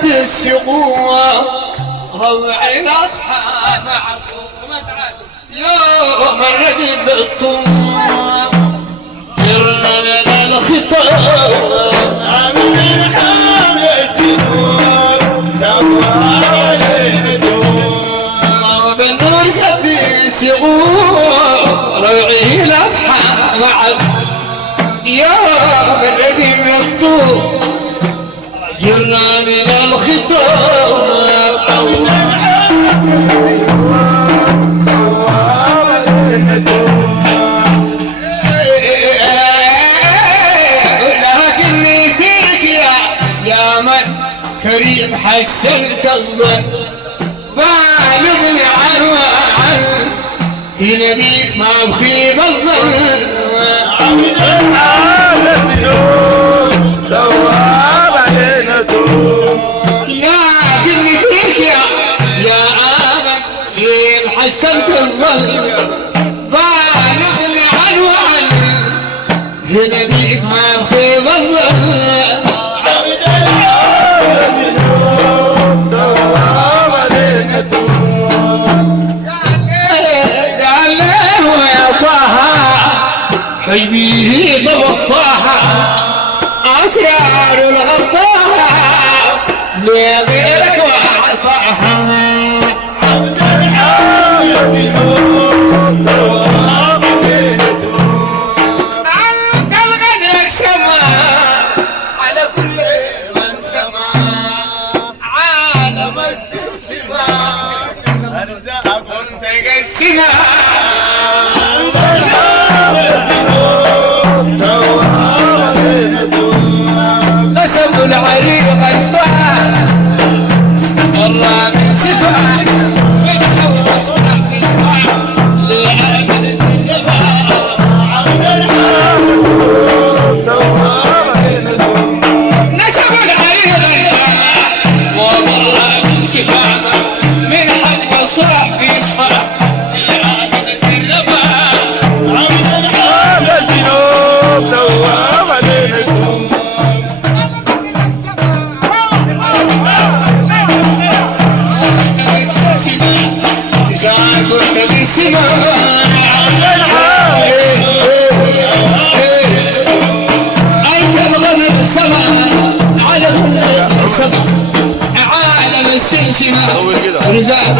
سد السقوة روعي نطحى معكم يوم الردي بالطوب يرنا من الخطاب من الحام الدنور دوار الدنور بالنور سد السقوة روعي نطحى معكم يوم الردي بالطوب جرنا من الخطاب لكني فيك يا من كريم حسنت الظن بالغني عن في نبيك ما بخيب الظن عبد الحال سنون دوام علينا لكني فيك يا آمن كريم حسنت الظن بالغني عن في نبيك ما بخيب الظن عبد الحال سنون دوام علينا قال له يا طه حبيه ضبطها أسرار الغطاها لغيرك وأعطاها عبد الحال سنون دوام علينا عنك الغدر السماء على كل من سمع عالم السمسمة كنت قسمة نسب العريق الفاح الرابع سفاح يتحول صنع في سفاح لعمل النباء نسب العريق الفاح والرابع سفاح من حق صنع في سفاح لعمل النباء عالم السمسمة رزاق